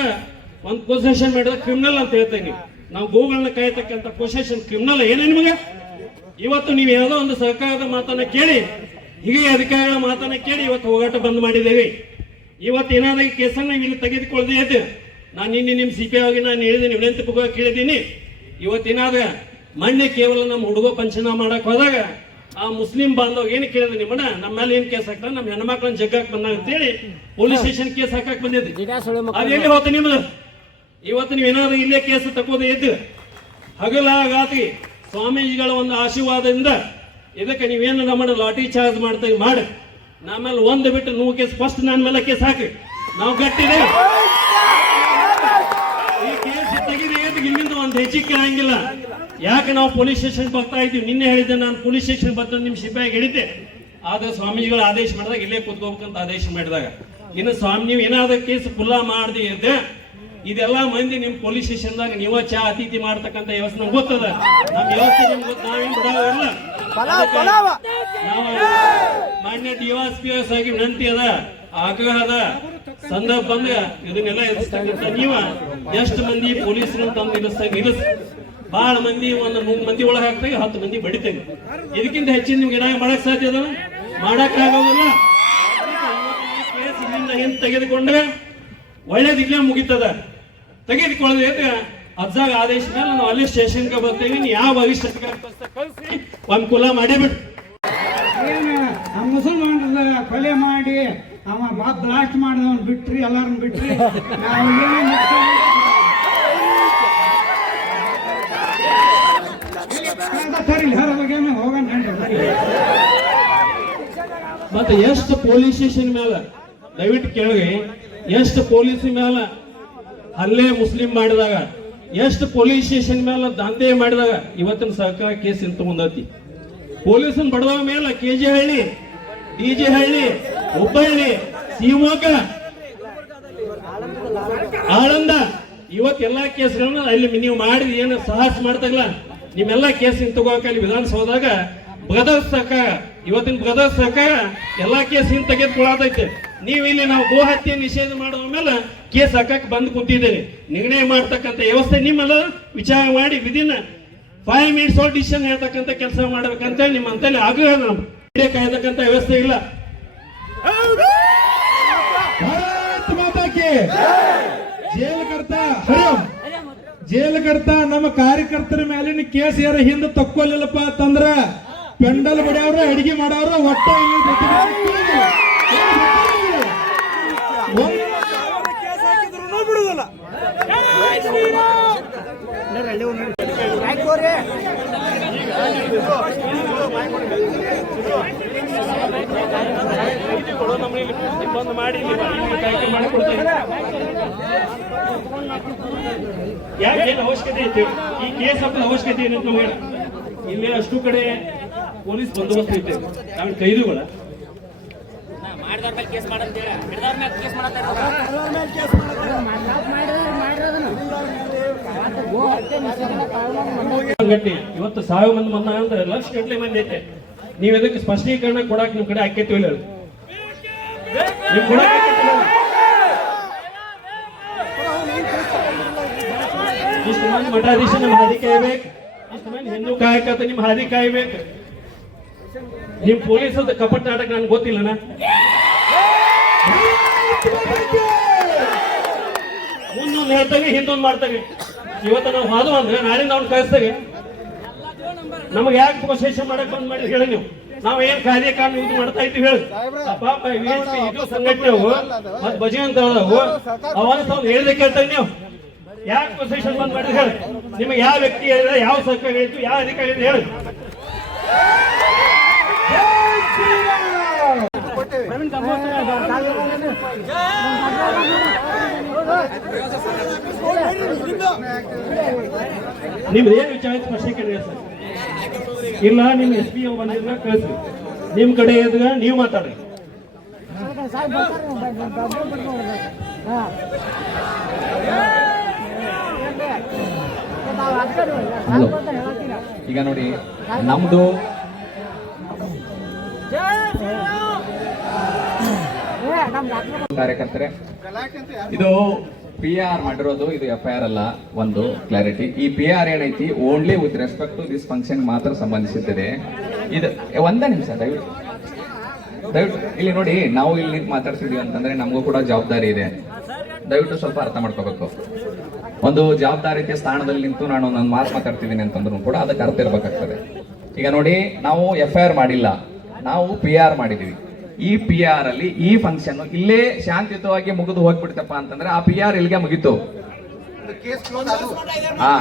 ಒಂದು ಪೊಸೆಷನ್ ಮಾಡಿದ ಕ್ರಿಮಿನಲ್ ಅಂತ ಹೇಳ್ತೇವೆ. ನಾವು ಗೋಗಳನ್ನ ಕಾಯ್ತಕ್ಕಂಥ ಪೊಸೆಷನ್ ಕ್ರಿಮಿನಲ್ ಏನೇ ನಿಮಗೆ? ಇವತ್ತು ನೀವು ಯಾವುದೋ ಒಂದು ಸರ್ಕಾರದ ಮಾತನ್ನ ಕೇಳಿ, ಹಿರಿಯ ಅಧಿಕಾರಿಗಳ ಮಾತನ್ನ ಕೇಳಿ ಇವತ್ತು ಹೋರಾಟ ಬಂದ್ ಮಾಡಿದ್ದೇವೆ. ಇವತ್ತು ಏನಾದ್ರೂ ಈ ಕೇಸನ್ನ ಇಲ್ಲಿ ತೆಗೆದುಕೊಳ್ಳದೆ ಇದ್ದು ನಾನು ನಿನ್ನೆ ನಿಮ್ಮ CPI ಆಗಿ ನಾನು ಹೇಳಿದ್ದೀನಿ, ವಿನಂತಿ ಪೂರ್ವಕ ಕೇಳಿದ್ದೀನಿ. ಇವತ್ತೇನಾದ್ರೆ ಮೊನ್ನೆ ಕೇವಲ ನಮ್ಮ ಹುಡುಗ ಪಂಚನ ಮಾಡಕ್ ಹೋದಾಗ ಆ ಮುಸ್ಲಿಂ ಬಾಂಧವ್ ಏನು ಕೇಳಿದ್ರೆ ನಿಮ್ಮನ್ನ ನಮ್ಮ ಮೇಲೆ ಏನ್ ಕೇಸ್ ಹಾಕ್ತಾರೆ, ನಮ್ಮ ಹೆಣ್ಮಕ್ಳನ್ನ ಜಗ್ಗಾಕ್ ಬಂದಾಗ ಅಂತೇಳಿ ಪೊಲೀಸ್ ಸ್ಟೇಷನ್ ಕೇಸ್ ಹಾಕಕ್ ಬಂದಿದ್ದೆ. ಅದೇಳಿ ಹೋತ ನಿಮ್ದು? ಇವತ್ತು ನೀವೇನಾದ್ರೂ ಇಲ್ಲೇ ಕೇಸ್ ತಕೋದೇ ಇದ್ದು ಹಗಲಾಗಾತಿ ಸ್ವಾಮೀಜಿಗಳ ಒಂದು ಆಶೀರ್ವಾದದಿಂದ ಇದಕ್ಕೆ ನೀವೇನು ನಮ್ಮನ್ನ ಲಾಠಿ ಚಾರ್ಜ್ ಮಾಡ್ತೀವಿ ಮಾಡಿ ನಮ್ಮಲ್ಲಿ ಒಂದು ಬಿಟ್ಟು 100 ಕೇಸ್ ಫಸ್ಟ್ ನನ್ನ ಮೇಲೆ ಕೇಸ್ ಹಾಕಿ ನಾವು ಗಟ್ಟಿದೆ. ಈ ಕೇಸ್ ತೆಗೆದು ಇಲ್ಲಿಂದ ಒಂದು ಹೆಚ್ಚಿಗೆ ಹಂಗಿಲ್ಲ. ಯಾಕೆ ನಾವು ಪೊಲೀಸ್ ಸ್ಟೇಷನ್ ಬರ್ತಾ ಇದ್ದೀವಿ? ನಿನ್ನೆ ಹೇಳಿದ್ದೆ ನಾನು ಪೊಲೀಸ್ ಸ್ಟೇಷನ್ ಬರ್ತಾ ನಿಮ್ CPI ಹಿಡಿತೆ. ಆದ್ರೆ ಸ್ವಾಮೀಜಿಗಳು ಆದೇಶ ಮಾಡಿದಾಗ ಇಲ್ಲೇ ಕೂತ್ಕೋಬೇಕಂತ ಆದೇಶ ಮಾಡಿದಾಗ ಇನ್ನು ಸ್ವಾಮಿ ನೀವು ಏನಾದ್ರೂ ಕೇಸ್ ಖುಲ್ಲಾ ಮಾಡದೆ ಇದ್ದೆ ಇದೆಲ್ಲ ಮಂದಿ ನಿಮ್ ಪೊಲೀಸ್ ಸ್ಟೇಷನ್ದಾಗ ನೀವ ಚಾ ಅತಿಥಿ ಮಾಡ್ತಕ್ಕಂಥ ವ್ಯವಸ್ಥೆ ನಮ್ಗೆ ಗೊತ್ತದ. ನಮ್ ವ್ಯವಸ್ಥೆ ನಮ್ಗೆ ಗೊತ್ತ, ನಾವೇನ್ ಬಿಡೋಲ್ಲ. ನಾವು ಮಾನ್ಯ DSPS ಆಗಿ ವಿನಂತಿ ಅದ, ಆಗ್ರಹ ಅದ, ಸಂದರ್ಭ ಬಂದ ಇದನ್ನೆಲ್ಲ ಎದುರಿಸ್ತಕ್ಕಂಥ ನೀವ ಎಷ್ಟು ಮಂದಿ ಪೊಲೀಸರನ್ನು ತಂದು ನಿಲ್ಲಿಸ್ ಬಹಳ ಮಂದಿ ಒಂದು 3 ಮಂದಿ ಒಳಗೆ ಹಾಕ್ತಾಗ 10 ಮಂದಿ ಬಡಿತೇವೆ. ಇದಕ್ಕಿಂತ ಹೆಚ್ಚಿನ ನಿಮ್ಗೆ ಏನಾಗ ಮಾಡಕ್ ಸಾಧ್ಯ ಅದ? ಮಾಡಕ್ ಆಗೋದಿಲ್ಲ. ಕೇಸ್ ಇಲ್ಲಿಂದ ಹಿಂದೆ ತೆಗೆದುಕೊಂಡ್ರೆ ಒಳ್ಳೇದು ಇಲ್ಲೇ ಮುಗಿತದ. ತೆಗೆದುಕೊಳ್ಳದೆ ಅಜ್ಜಾಗ ಆದೇಶ ಮೇಲೆ ನಾವು ಅಲ್ಲಿ ಸ್ಟೇಷನ್ಗೆ ಬರ್ತೀವಿ. ಯಾವ ಭವಿಷ್ಯ ಒಂದ್ ಕುಲ ಮಾಡೇ ಬಿಟ್ಟು ಆ ಮುಸಲ್ಮಾನರ ಕೊಲೆ ಮಾಡಿ ಅವ ಬ್ಲಾಸ್ಟ್ ಮಾಡಿದವನ್ ಬಿಟ್ರಿ, ಎಲ್ಲಾರನ್ನ ಬಿಟ್ರಿ. ಮತ್ತೆ ಎಷ್ಟು ಪೊಲೀಸ್ ಸ್ಟೇಷನ್ ಮೇಲೆ ದಯವಿಟ್ಟು ಕೇಳಿ, ಎಷ್ಟು ಪೊಲೀಸ್ ಮೇಲೆ ಹಲ್ಲೆ ಮುಸ್ಲಿಂ ಮಾಡಿದಾಗ, ಎಷ್ಟು ಪೊಲೀಸ್ ಸ್ಟೇಷನ್ ಮೇಲೆ ದಂಧೆ ಮಾಡಿದಾಗ ಇವತ್ತಿನ ಸರ್ಕಾರ ಕೇಸ್ ಇಂತ ಮುಂದತಿ. ಪೊಲೀಸನ್ ಬಡವ ಮೇಲೆ KG ಹಳ್ಳಿ, DG ಹಳ್ಳಿ, ಹುಬ್ಬಳ್ಳಿ, ಶಿವಮೊಗ್ಗ, ಆಳಂದ ಇವತ್ತು ಎಲ್ಲಾ ಕೇಸ್ಗಳನ್ನ ಅಲ್ಲಿ ನೀವು ಮಾಡಿ ಏನು ಸಾಹಸ ಮಾಡ್ತಾಗಲ್ಲ ನಿಮ್ಮೆಲ್ಲ ಕೇಸಿನ ತಗೋಕ ಅಲ್ಲಿ ವಿಧಾನಸೌಧದಾಗ ಬಗದರ್ಸಕ ಇವತ್ತಿನ ಬಗದರ್ಸಕ ಎಲ್ಲಾ ಕೇಸ್ ಹಿಂದ್ ತೆಗೆದುಕೊಳ್ಳತೈತೆ. ನೀವು ಇಲ್ಲಿ ನಾವು ಗೋ ಹತ್ಯೆ ನಿಷೇಧ ಮಾಡುವ ಮೇಲೆ ಕೇಸ್ ಹಾಕಕ್ ಬಂದು ಕೂತಿದ್ದೇನೆ. ನಿರ್ಣಯ ಮಾಡ್ತಕ್ಕಂಥ ವ್ಯವಸ್ಥೆ ನಿಮ್ಮೆಲ್ಲ ವಿಚಾರ ಮಾಡಿ ವಿದಿನ್ 5 minutes ಡಿಸಿಷನ್ ಹೇಳ್ತಕ್ಕಂಥ ಕೆಲಸ ಮಾಡ್ಬೇಕಂತ ನಿಮ್ಮಂತಲ್ಲಿ ಆಗ್ರಹ. ನಾವು ಕಾಯ್ತಕ್ಕಂಥ ವ್ಯವಸ್ಥೆ ಇಲ್ಲ. ಜೇಲಕರ್ತ ನಮ್ಮ ಕಾರ್ಯಕರ್ತರ ಮೇಲಿನ ಕೇಸ್ ಯಾರ ಹಿಂದೆ ತಕ್ಕೊಲಿಲ್ಲಪ್ಪ ಅಂತಂದ್ರ ಪೆಂಡಲ್ ಬಡಿಯವ್ರ ಅಡಿಗೆ ಮಾಡವ್ರ ಒಟ್ಟ ಬಂದು ಮಾಡಿ ಯಾಕೇನು ಅವಶ್ಯಕತೆ ಐತೆ ಈ ಕೇಸ್ ಹಾಕಲು ಅವಶ್ಯಕತೆ ಏನಂತ ನಾವು ಹೇಳ. ಇಲ್ಲಿ ಅಷ್ಟು ಕಡೆ ಪೊಲೀಸ್ ಬಂದೋಬಸ್ತ್ ಐತೆ. ನಾವೇನು ಕೈದುಗಳ ಸಂಘಟನೆ ಇವತ್ತು 1000 ಮಂದಿ ಬಂದ ಅಂದ್ರೆ ಲಕ್ಷ ಗಟ್ಟಲೆ ಮಂದಿ ಐತೆ. ನೀವ್ ಇದಕ್ಕೆ ಸ್ಪಷ್ಟೀಕರಣ ಕೊಡಾಕ್ ನಿಮ್ ಕಡೆ ಆಕೇತಿ ಇಲ್ಲ ನಿಮ್ ಕೊಡಾಕ್ ಇಷ್ಟು ಮಂದಿ ಮಠಾಧೀಶ ನಿಮ್ಮ ಹಾದಿ ಕಾಯ್ಬೇಕು, ಇಷ್ಟು ಮಂದಿ ಹಿಂದೂ ಕಾಯಕತ್ತ ನಿಮ್ಮ ಹಾದಿ ಕಾಯ್ಬೇಕು. ನಿಮ್ ಪೊಲೀಸದ ಕಪಟ ನಾಟಕ ನನ್ಗೆ ಗೊತ್ತಿಲ್ಲನ. ಮುಂದೊಂದು ಹೇಳ್ತೇವೆ ಹಿಂದೊಂದು ಮಾಡ್ತೇವೆ. ಇವತ್ತು ನಾವು ಹಾದು ಅಂದ್ರೆ ನಾಳಿಂದ ಅವ್ನು ಕಳಿಸ್ತೇವೆ. ನಮಗೆ ಯಾಕೆ ಪ್ರೊಸೆಷನ್ ಮಾಡಕ್ ಬಂದ್ ಮಾಡಿ ಹೇಳಿ ನೀವು. ನಾವ್ ಏನ್ ಕಾರ್ಯ ಕಾರಣ ಯೂಸ್ ಮಾಡ್ತಾ ಇದ್ದೀವಿ ಹೇಳಿ. ಪಾಪ ಇದು ಸಂಘಟನೆ ಮತ್ ಬಜೆಂತ ಅವನು ಹೇಳಿದೆ ಕೇಳ್ತೇವೆ ನೀವು. ಯಾಕೆ ಪ್ರೊಸೆಷನ್ ಬಂದ್ ಮಾಡಿದ್ರೆ ಹೇಳಿ. ನಿಮಗೆ ಯಾವ ವ್ಯಕ್ತಿ ಹೇಳಿದ್ರೆ, ಯಾವ ಸರ್ಕಾರ ಹೇಳಿತು, ಯಾವ ಅಧಿಕಾರಿ ಹೇಳಿದ್ರೆ ಹೇಳಿ. ನಿಮ್ದು ಏನ್ ವಿಚಾರ ಸ್ಪಷ್ಟೀಕರಣ ಸರ್ ಇಲ್ಲ. ನಿಮ್ SP ಬಂದಿದ್ರೆ ಕಳಿಸ್ರಿ. ನಿಮ್ ಕಡೆ ಇದ್ದಾಗ ನೀವು ಮಾತಾಡ್ರಿ. ಈಗ ನೋಡಿ ನಮ್ದು ಕಾರ್ಯಕರ್ತರೆ ಇದು PR ಮಾಡಿರೋದು, ಇದು FIR ಅಲ್ಲ. ಒಂದು ಕ್ಲಾರಿಟಿ, ಈ PR ಏನೈತಿ only with respect to this function ಮಾತ್ರ ಸಂಬಂಧಿಸುತ್ತದೆ. ಇದು ಒಂದೇ ನಿಮಿಷ ದಯವಿಟ್ಟು ಇಲ್ಲಿ ನೋಡಿ. ನಾವು ಇಲ್ಲಿ ನಿಂತು ಮಾತಾಡ್ತಿದೀವಿ ಅಂತಂದ್ರೆ ನಮಗೂ ಕೂಡ ಜವಾಬ್ದಾರಿ ಇದೆ. ದಯವಿಟ್ಟು ಸ್ವಲ್ಪ ಅರ್ಥ ಮಾಡ್ಕೋಬೇಕು. ಒಂದು ಜವಾಬ್ದಾರಿಯ ಸ್ಥಾನದಲ್ಲಿ ನಿಂತು ನಾನು ನನ್ನ ಮಾತು ಮಾತಾಡ್ತಿದ್ದೀನಿ ಅಂತಂದ್ರೂ ಕೂಡ ಅದಕ್ಕೆ ಅರ್ಥ ಇರ್ಬೇಕಾಗ್ತದೆ. ಈಗ ನೋಡಿ, ನಾವು FIR ಮಾಡಿಲ್ಲ, ನಾವು PR ಮಾಡಿದೀವಿ. ಈ PR ಅಲ್ಲಿ ಈ ಫಂಕ್ಷನ್ ಇಲ್ಲೇ ಶಾಂತಿಯುತವಾಗಿ ಮುಗಿದು ಹೋಗ್ಬಿಡ್ತಪ್ಪ ಅಂತಂದ್ರೆ ಆ PR ಇಲ್ಲಿಗೆ ಮುಗೀತು. ಹಾ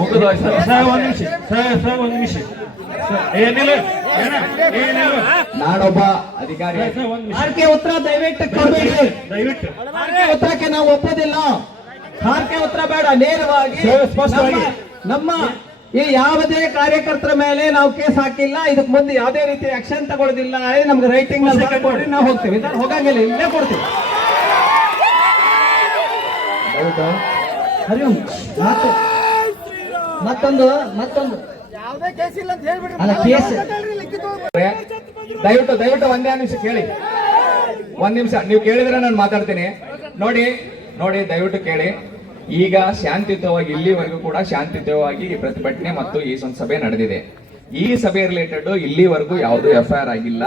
ಮುಗಿದು ನಾನೊಬ್ಬ ಅಧಿಕಾರಿ. ಉತ್ತರ ದಯವಿಟ್ಟು ಉತ್ತರಕ್ಕೆ ನಾವು ಒಪ್ಪೋದಿಲ್ಲ. ಹಾರ್ಕೆ ಉತ್ತರ ಬೇಡ, ನೇರವಾಗಿ ನಮ್ಮ ಈ ಯಾವುದೇ ಕಾರ್ಯಕರ್ತರ ಮೇಲೆ ನಾವು ಕೇಸ್ ಹಾಕಿಲ್ಲ, ಇದಕ್ಕೆ ಮುಂದೆ ಯಾವುದೇ ರೀತಿ ಆಕ್ಷನ್ ತಗೊಳ್ಳೋದಿಲ್ಲ. ನಮ್ಗೆ ರೈಟಿಂಗ್ ಕೊಡ್ರಿ, ನಾವು ಹೋಗ್ತೀವಿ. ಹೋಗಂಗಿಲ್ಲ, ಇಲ್ಲೇ ಕೊಡ್ತೀವಿ. ಹರಿಯಂ ಮತ್ತೊಂದು ಅಲ್ಲ ಕೇಸ್ ದಯವಿಟ್ಟು ಒಂದೇ ನಿಮಿಷ ಕೇಳಿ. ಒಂದ್ ನಿಮಿಷ ನೀವು ಕೇಳಿದ್ರೆ ನಾನು ಮಾತಾಡ್ತೀನಿ. ನೋಡಿ ದಯವಿಟ್ಟು ಕೇಳಿ. ಈಗ ಶಾಂತಿಯುತವಾಗಿ ಇಲ್ಲಿವರೆಗೂ ಕೂಡ ಶಾಂತಿಯುತವಾಗಿ ಈ ಪ್ರತಿಭಟನೆ ಮತ್ತು ಈ ಒಂದು ಸಭೆ ನಡೆದಿದೆ. ಈ ಸಭೆ ರಿಲೇಟೆಡ್ ಇಲ್ಲಿವರೆಗೂ ಯಾವುದು FIR ಆಗಿಲ್ಲ.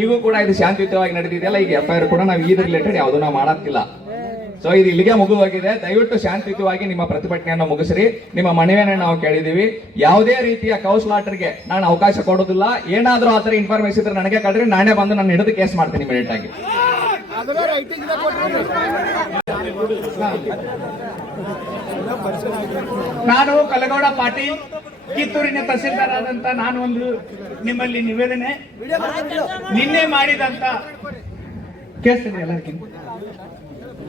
ಈಗೂ ಕೂಡ ಇದು ಶಾಂತಿಯುತವಾಗಿ ನಡೆದಿದೆಯಲ್ಲ, ಈಗ FIR ಕೂಡ ನಾವು ಇದ್ರ ರಿಲೇಟೆಡ್ ಯಾವುದು ನಾವು ಮಾಡಕ್ಕಿಲ್ಲ. ಸೊ ಇದು ಇಲ್ಲಿಗೆ ಮುಗಿದೋಗಿದೆ. ದಯವಿಟ್ಟು ಶಾಂತಿಯುತವಾಗಿ ನಿಮ್ಮ ಪ್ರತಿಭಟನೆಯನ್ನು ಮುಗಿಸ್ರಿ. ನಿಮ್ಮ ಮನವಿಯನ್ನು ನಾವು ಕೇಳಿದೀವಿ. ಯಾವುದೇ ರೀತಿಯ ಕೌನ್ಸಿಲರ್ಗೆ ನಾನು ಅವಕಾಶ ಕೊಡೋದಿಲ್ಲ. ಏನಾದ್ರೂ ಆತರ ಇನ್ಫಾರ್ಮೇಶನ್ ಇದ್ರೆ ನನಗೆ ಕಳ್ರಿ, ನಾನೇ ಬಂದು ನಾನು ಹಿಡಿದು ಕೇಸ್ ಮಾಡ್ತೀನಿ ಇಮಿಡಿಯೇಟ್ ಆಗಿ. ನಾನು ಕಲಗೌಡ ಪಾಟೀಲ್, ಕಿತ್ತೂರಿನ ತಹಸೀಲ್ದಾರ್ ಆದಂತ ನಾನು ಒಂದು ನಿಮ್ಮಲ್ಲಿ ನಿವೇದನೆ ನಿನ್ನೆ ಮಾಡಿದಂತ ಕೇಸ್ ಇದೆ ಎಲ್ಲರಿಗಿಂತ.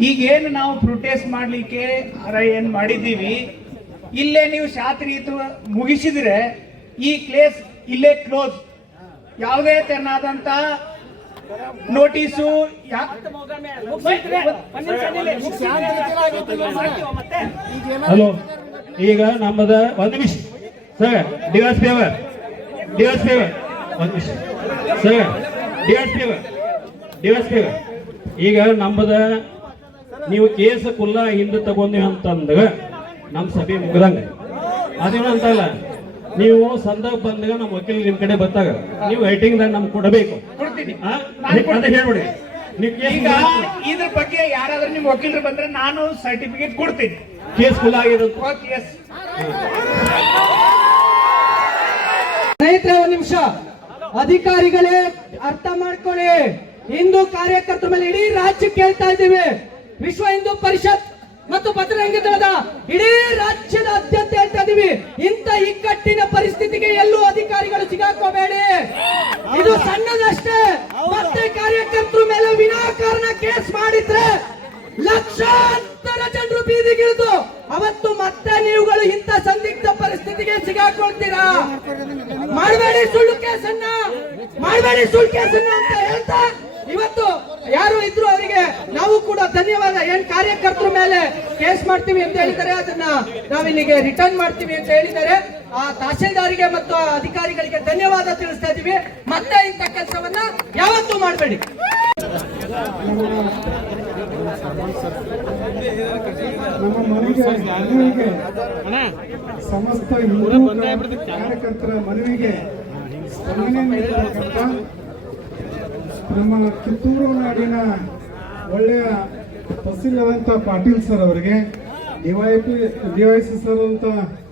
ಈಗೇನು ನಾವು ಪ್ರೊಟೆಸ್ಟ್ ಮಾಡ್ಲಿಕ್ಕೆ ಏನ್ ಮಾಡಿದ್ದೀವಿ, ಇಲ್ಲೇ ನೀವು ಶಾಂತಿಯುತ ಮುಗಿಸಿದ್ರೆ ಈ ಕೇಸ್ ಇಲ್ಲೇ ಕ್ಲೋಸ್. ಯಾವುದೇ ತೆರನಾದಂತ ನೋಟಿಸು ಹಲೋ, ಈಗ ನಮ್ಮದ ಒಂದು ನಿಮಿಷ ಸರ್, ಡಿವೈಸ್ ಫೇವರ್ ಒಂದು ನಿಮಿಷ ಸರ್, ಡಿವೈಸ್ ಫೇವರ್ ಈಗ ನಮ್ಮದ ನೀವು ಕೇಸ್ ಕುಲ್ಲ ಹಿಂದೆ ತಗೊಂಡಿ ಅಂತಂದಾಗ ನಮ್ಮ ಸಭೆ ಮುಗ್ದಂಗ ಅದೇನು ಅಂತಲ್ಲ, ನೀವು ಸಂದರ್ಭ ಬಂದಾಗ ನಮ್ಮ ವಕೀಲ ನಿಮ್ ಕಡೆ ಬಂದಾಗ ನೀವು ರೈಟಿಂಗ್ದಾಗ ನಮ್ಗೆ ಕೊಡಬೇಕು. ಕೊಡ್ತೀನಿ. ಅದೇ ಹೇಳ್ಬಿಡಿ. ನೀವು ಈಗ ಇದ್ರ ಬಗ್ಗೆ ಯಾರಾದ್ರೂ ನಿಮ್ ವಕೀಲರು ಬಂದ್ರೆ ನಾನು ಸರ್ಟಿಫಿಕೇಟ್ ಕೊಡ್ತೀನಿ. ಕೇಸ್ ಕುಲ್ಲ ಆಗಿದೆ. ಎಸ್ ಸ್ನೇಹಿತರೆ, ಒಂದು ನಿಮಿಷ, ಅಧಿಕಾರಿಗಳೇ ಅರ್ಥ ಮಾಡ್ಕೊಳ್ಳಿ. ಹಿಂದೂ ಕಾರ್ಯಕರ್ತರ ಮೇಲೆ ಇಡೀ ರಾಜ್ಯಕ್ಕೆ ಹೇಳ್ತಾ ಇದ್ದೀವಿ. ವಿಶ್ವ ಹಿಂದೂ ಪರಿಷತ್ ಮತ್ತು ಬಜರಂಗ ದಳದ ಇಡೀ ರಾಜ್ಯದಾದ್ಯಂತ ಹೇಳ್ತಾ ಇದೀವಿ, ಇಂಥ ಇಕ್ಕಟ್ಟಿನ ಪರಿಸ್ಥಿತಿಗೆ ಎಲ್ಲೂ ಅಧಿಕಾರಿಗಳು ಸಿಗಾಕೋಬೇಡಿ. ಇದು ಸಣ್ಣದಷ್ಟೇ. ಮತ್ತೆ ಕಾರ್ಯಕರ್ತರ ಮೇಲೆ ವಿನಾಕಾರಣ ಕೇಸ್ ಮಾಡಿದ್ರೆ ಲಕ್ಷಾಂತರ ಜನರು ಬೀದಿಗಿಳಿದು ಅವತ್ತು ಮತ್ತೆ ನೀವುಗಳು ಇಂಥ ಸಂದಿಗ್ಧ ಪರಿಸ್ಥಿತಿಗೆ ಸಿಗಾಕೊಳ್ತೀರಾ. ಮಾಡಬೇಡಿ ಸುಳ್ಳು ಕೇಸನ್ನ ಅಂತ ಹೇಳ್ತಾ ಇವತ್ತು ಯಾರು ಇದ್ರು ಅವರಿಗೆ ನಾವು ಕೂಡ ಧನ್ಯವಾದ. ಏನ್ ಕಾರ್ಯಕರ್ತರ ಮೇಲೆ ಕೇಸ್ ಮಾಡ್ತೀವಿ ಅಂತ ಹೇಳಿದ್ದಾರೆ, ಅದನ್ನ ನಾವಿಲ್ಲಿಗೆ ರಿಟರ್ನ್ ಮಾಡ್ತೀವಿ ಅಂತ ಹೇಳಿದ್ದಾರೆ. ಆ ತಹಸೀಲ್ದಾರಿಗೆ ಮತ್ತು ಅಧಿಕಾರಿಗಳಿಗೆ ಧನ್ಯವಾದ ತಿಳಿಸ್ತಾ ಇದೀವಿ. ಮತ್ತೆ ಇಂಥ ಕೆಲಸವನ್ನ ಯಾವತ್ತೂ ಮಾಡಬೇಡಿ. ನಮ್ಮ ಮನವಿಗೆ ಸಮಸ್ತ ಹಿಂದೂ ಕಾರ್ಯಕರ್ತರ ಮನವಿಗೆ ಸ್ಪಂದನೆ ನೀಡತಕ್ಕಂಥ ನಮ್ಮ ಕಿತ್ತೂರು ನಾಡಿನ ಒಳ್ಳೆಯ ತಹಸೀಲ್ದಾರ್ ಪಾಟೀಲ್ ಸರ್ ಅವರಿಗೆ, ಡಿವೈಸಿ ಸರ್ ಅಂತ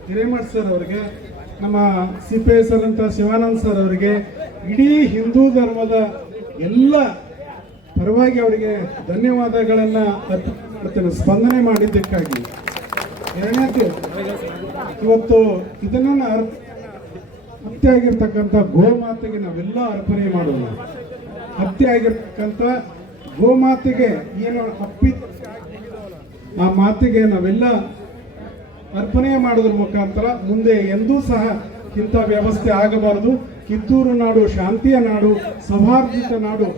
ಹಿರೇಮಠ್ ಸರ್ ಅವರಿಗೆ, ನಮ್ಮ CPI ಸರ್ ಅಂತ ಶಿವಾನಂದ್ ಸರ್ ಅವರಿಗೆ, ಇಡೀ ಹಿಂದೂ ಧರ್ಮದ ಎಲ್ಲ ಪರವಾಗಿ ಅವರಿಗೆ ಧನ್ಯವಾದಗಳನ್ನು ಅರ್ಪಿಸ್ತೇನೆ ಸ್ಪಂದನೆ ಮಾಡಿದ್ದಕ್ಕಾಗಿ. ಎರಡನೇದು, ಇವತ್ತು ಇದನ್ನ ಹತ್ಯೆ ಆಗಿರ್ತಕ್ಕಂಥ ಗೋಮಾತೆಗೆ ನಾವೆಲ್ಲ ಅರ್ಪಣೆ ಮಾಡೋಣ. ಹತ್ಯೆ ಆಗಿರ್ತಕ್ಕಂಥ ಗೋಮಾತೆಗೆ ಏನು ಆ ಮಾತೆಗೆ ನಾವೆಲ್ಲ ಅರ್ಪಣೆ ಮಾಡೋದ್ರ ಮುಖಾಂತರ ಮುಂದೆ ಎಂದೂ ಸಹ ಇಂಥ ವ್ಯವಸ್ಥೆ ಆಗಬಾರದು. ಕಿತ್ತೂರು ನಾಡು ಶಾಂತಿಯ ನಾಡು, ಸೌಹಾರ್ದಿತ ನಾಡು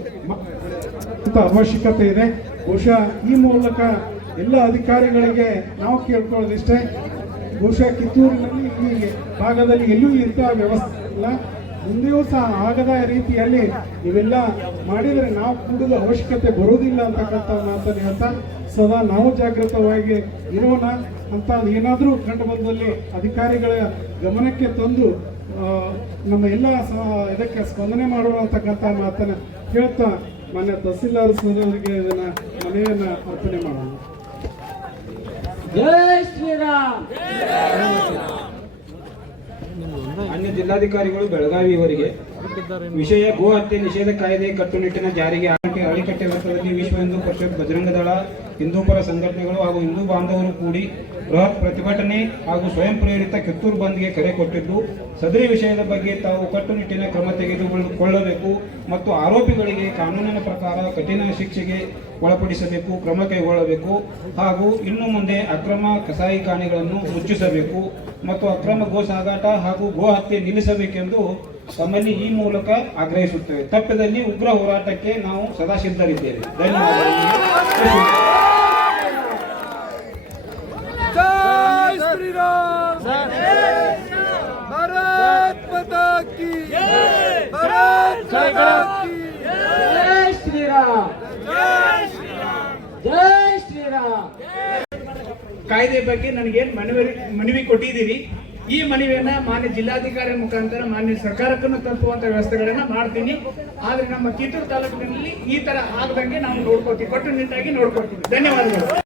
ಅಂತ ಅವಶ್ಯಕತೆ ಇದೆ. ಬಹುಶಃ ಈ ಮೂಲಕ ಎಲ್ಲ ಅಧಿಕಾರಿಗಳಿಗೆ ನಾವು ಕೇಳ್ಕೊಳ್ಳೋದಿಷ್ಟೇ, ಬಹುಶಃ ಕಿತ್ತೂರಿನಲ್ಲಿ ಈ ಭಾಗದಲ್ಲಿ ಎಲ್ಲೂ ಇಂಥ ವ್ಯವಸ್ಥೆ ಇಲ್ಲ, ಮುಂದೆಯೂ ಸಹ ಆಗದ ರೀತಿಯಲ್ಲಿ ಇವೆಲ್ಲ ಮಾಡಿದರೆ ನಾವು ಕೂಡದ ಅವಶ್ಯಕತೆ ಬರೋದಿಲ್ಲ ಅಂತಕ್ಕಂಥ ಮಾತನ್ನು ಹೇಳ್ತಾ ಸದಾ ನಾವು ಜಾಗೃತವಾಗಿ ಇರೋಣ ಅಂತ ಏನಾದರೂ ಕಂಡು ಬಂದಲ್ಲಿ ಅಧಿಕಾರಿಗಳ ಗಮನಕ್ಕೆ ತಂದು ನಮ್ಮ ಎಲ್ಲ ಇದಕ್ಕೆ ಸ್ಪಂದನೆ ಮಾಡೋಣ ಅಂತಕ್ಕಂಥ ಮಾತನ್ನು ಹೇಳ್ತಾ ಮಾನ್ಯ ತಹಸೀಲ್ದಾರ್ ಸರ್ ಅವರಿಗೆ ಇದನ್ನ ಮನವಿಯನ್ನ ಅರ್ಪಣೆ ಮಾಡೋಣ. ಜೈ ಶ್ರೀರಾಮ್. ಮಾನ್ಯ ಜಿಲ್ಲಾಧಿಕಾರಿಗಳು ಬೆಳಗಾವಿ ಅವರಿಗೆ ವಿಷಯ ಗೋ ಹತ್ಯೆ ನಿಷೇಧ ಕಾಯ್ದೆ ಕಟ್ಟುನಿಟ್ಟಿನ ಜಾರಿಗೆ ಅಳಿಕಟ್ಟೆ ವೃತ್ತದಲ್ಲಿ ವಿಶ್ವ ಹಿಂದೂ ಪರಿಷತ್, ಬಜರಂಗ ದಳ, ಹಿಂದೂಪರ ಸಂಘಟನೆಗಳು ಹಾಗೂ ಹಿಂದೂ ಬಾಂಧವರು ಕೂಡಿ ಬೃಹತ್ ಪ್ರತಿಭಟನೆ ಹಾಗೂ ಸ್ವಯಂ ಪ್ರೇರಿತ ಕಿತ್ತೂರು ಬಂದ್ಗೆ ಕರೆ ಕೊಟ್ಟಿದ್ದು, ಸದರಿ ವಿಷಯದ ಬಗ್ಗೆ ತಾವು ಕಟ್ಟುನಿಟ್ಟಿನ ಕ್ರಮ ತೆಗೆದುಕೊಳ್ಳಬೇಕು ಮತ್ತು ಆರೋಪಿಗಳಿಗೆ ಕಾನೂನಿನ ಪ್ರಕಾರ ಕಠಿಣ ಶಿಕ್ಷೆಗೆ ಒಳಪಡಿಸಬೇಕು, ಕ್ರಮ ಕೈಗೊಳ್ಳಬೇಕು ಹಾಗೂ ಇನ್ನು ಮುಂದೆ ಅಕ್ರಮ ಕಸಾಯಿಖಾನೆಗಳನ್ನು ಮುಚ್ಚಿಸಬೇಕು ಮತ್ತು ಅಕ್ರಮ ಗೋ ಸಾಗಾಟ ಹಾಗೂ ಗೋ ಹತ್ಯೆ ನಿಲ್ಲಿಸಬೇಕೆಂದು ತಮ್ಮಲ್ಲಿ ಈ ಮೂಲಕ ಆಗ್ರಹಿಸುತ್ತೇವೆ. ತಪ್ಪಿದಲ್ಲಿ ಉಗ್ರ ಹೋರಾಟಕ್ಕೆ ನಾವು ಸದಾ ಸಿದ್ಧರಿದ್ದೇವೆ. ಧನ್ಯವಾದಗಳು. ಕಾಯ್ದೆ ಬಗ್ಗೆ ನನಗೇನು ಮನವಿ ಕೊಟ್ಟಿದ್ದೀವಿ, ಈ ಮನವಿಯನ್ನ ಮಾನ್ಯ ಜಿಲ್ಲಾಧಿಕಾರಿ ಮುಖಾಂತರ ಮಾನ್ಯ ಸರ್ಕಾರಕ್ಕೂ ತಲುಪುವಂತ ವ್ಯವಸ್ಥೆಗಳನ್ನ ಮಾಡ್ತೀನಿ. ಆದ್ರೆ ನಮ್ಮ ಕಿತ್ತೂರು ತಾಲೂಕಿನಲ್ಲಿ ಈ ತರ ಆಗದಂಗೆ ನಾವು ನೋಡ್ಕೊತೀವಿ, ಕಟ್ಟುನಿಟ್ಟಾಗಿ ನೋಡ್ಕೊತೀವಿ. ಧನ್ಯವಾದಗಳು.